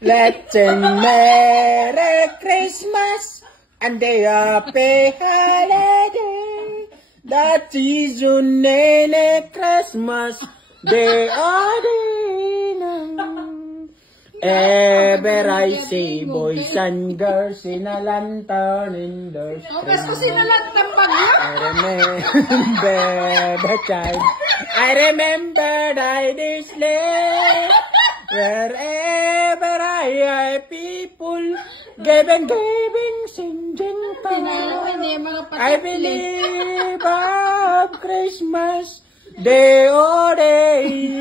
Let's sing Merry Christmas and a happy holiday. That is your nene Christmas day Ever I see boys and girls in a lantern in the street. I remember the time. I remembered I this sleigh. Wherever I people giving, singing. I believe of Christmas day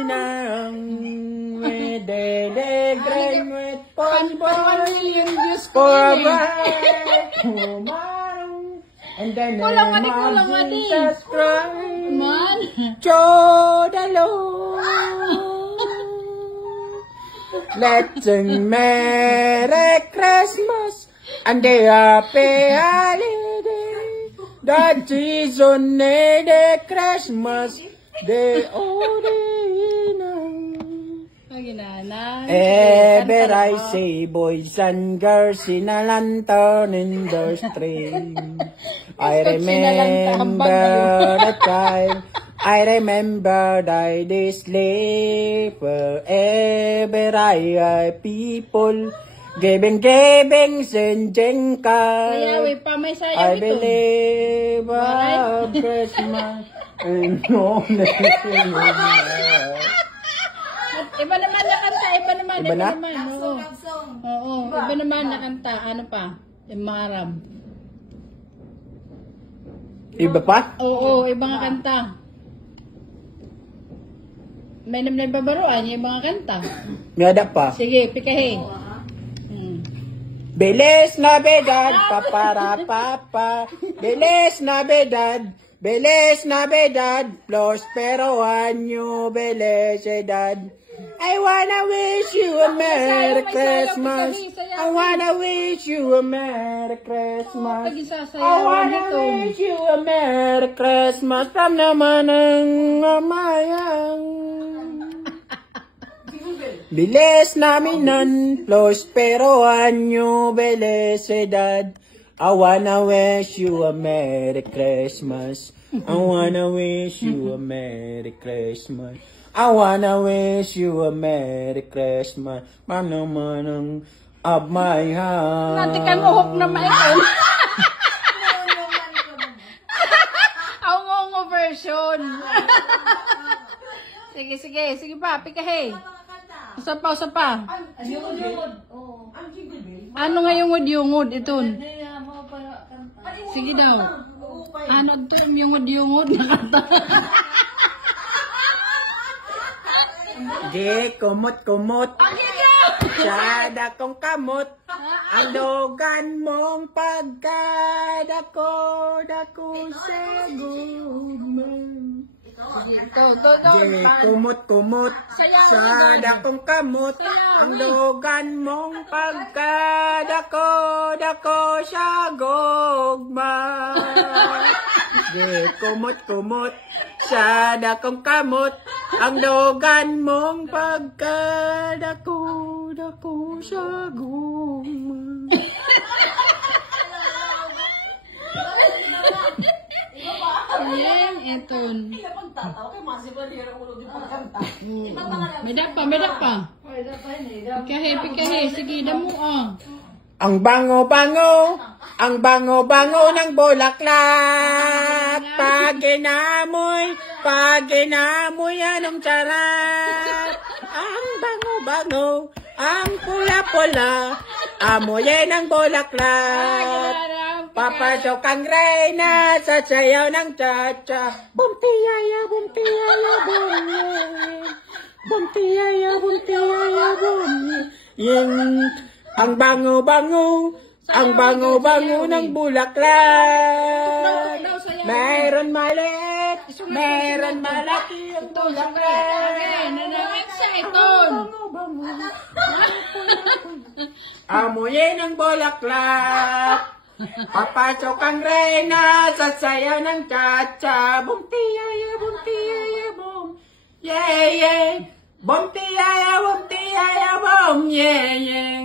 nang with the grand with ponbon for and then Jesus Christ, Joe the Lord. Let's sing Merry Christmas and a happy holiday. That is on the Christmas day Ever I see boys and girls in a lantern in the street. I remember the time. I remember I this sleep. Wherever I people giving, singing cards. I believe of Christmas. Iba naman na kanta, iba naman. Oo, iba naman na kanta. Ano pa? Maram. Iba pa? Oo, iba nga kanta. May naman babaruan, yung mga kanta. May ada pa? Sige, pikahin. Bilis Navidad, papara papa. Bilis Navidad, bilis Navidad. Prospero año, felicidad. I wanna wish you a Merry Christmas. I wanna wish you a Merry Christmas. I wanna wish you a Merry Christmas from naman ng amayang. Bilis namin prospero año, felicidad. I wanna wish you a Merry Christmas. I wanna wish you a Merry Christmas. I wanna wish you a Merry Christmas. Manong of my heart. Nanti kan uhok na maikan. Ang version. Sige pa, pikahe. Usa pa. Ano nga yung yungod ito? Sige daw. Ano to yung yungod na kanta? Di kumot sa dakong kamot. Ang dogan mong pagkadako sa gumang. Di kumot sa dakong kamot. Ang dogan mong pagkadako sa gugma. Di kumot sa dakong kamot. Ang dogan mong pagkadako sa gumang. Ayan, eton. Medak pa. Pikahe. Sige, damo Ang bango-bango ng bulaklak. Pag inamoy, anong sarap. Ang bango-bango, ang pula-pula, amoy ng bulaklak. Papasok ang reyna sa sayaw ng cha-cha. Bumtiyaya, bum. Bumtiyaya, bum. Yung ang bango-bango ng bulaklak. Meron maliit, meron malaki ang bulaklak. Amoy ng bulaklak. Papasok ang reyna sa sayaw ng cha-cha. Bumtiyaya, bum. Yeah. Bumtiyaya, bum. Yeah.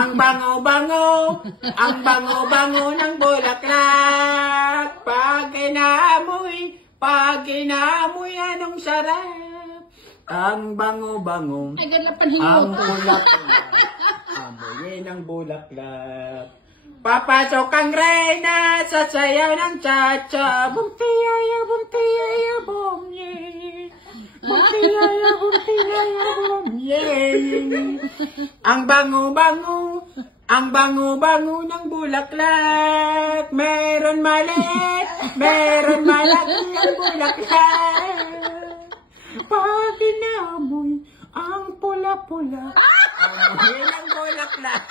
Ang bango-bango ng bulaklak. Pag inaamoy, anong sarap. Ang bango-bango, Ay, ganda ang panhingot. bulaklak. Amoyin ang bulaklak. Papasok ang reyna sa sayaw ng cha-cha. Bumtiyaya, bumye. Bumtiyaya, bumye. Ang bango-bango ng bulaklak. Meron maliit, meron malaki ang bulaklak. Pag inamoy ang pula-pula, amoy ang bulaklak.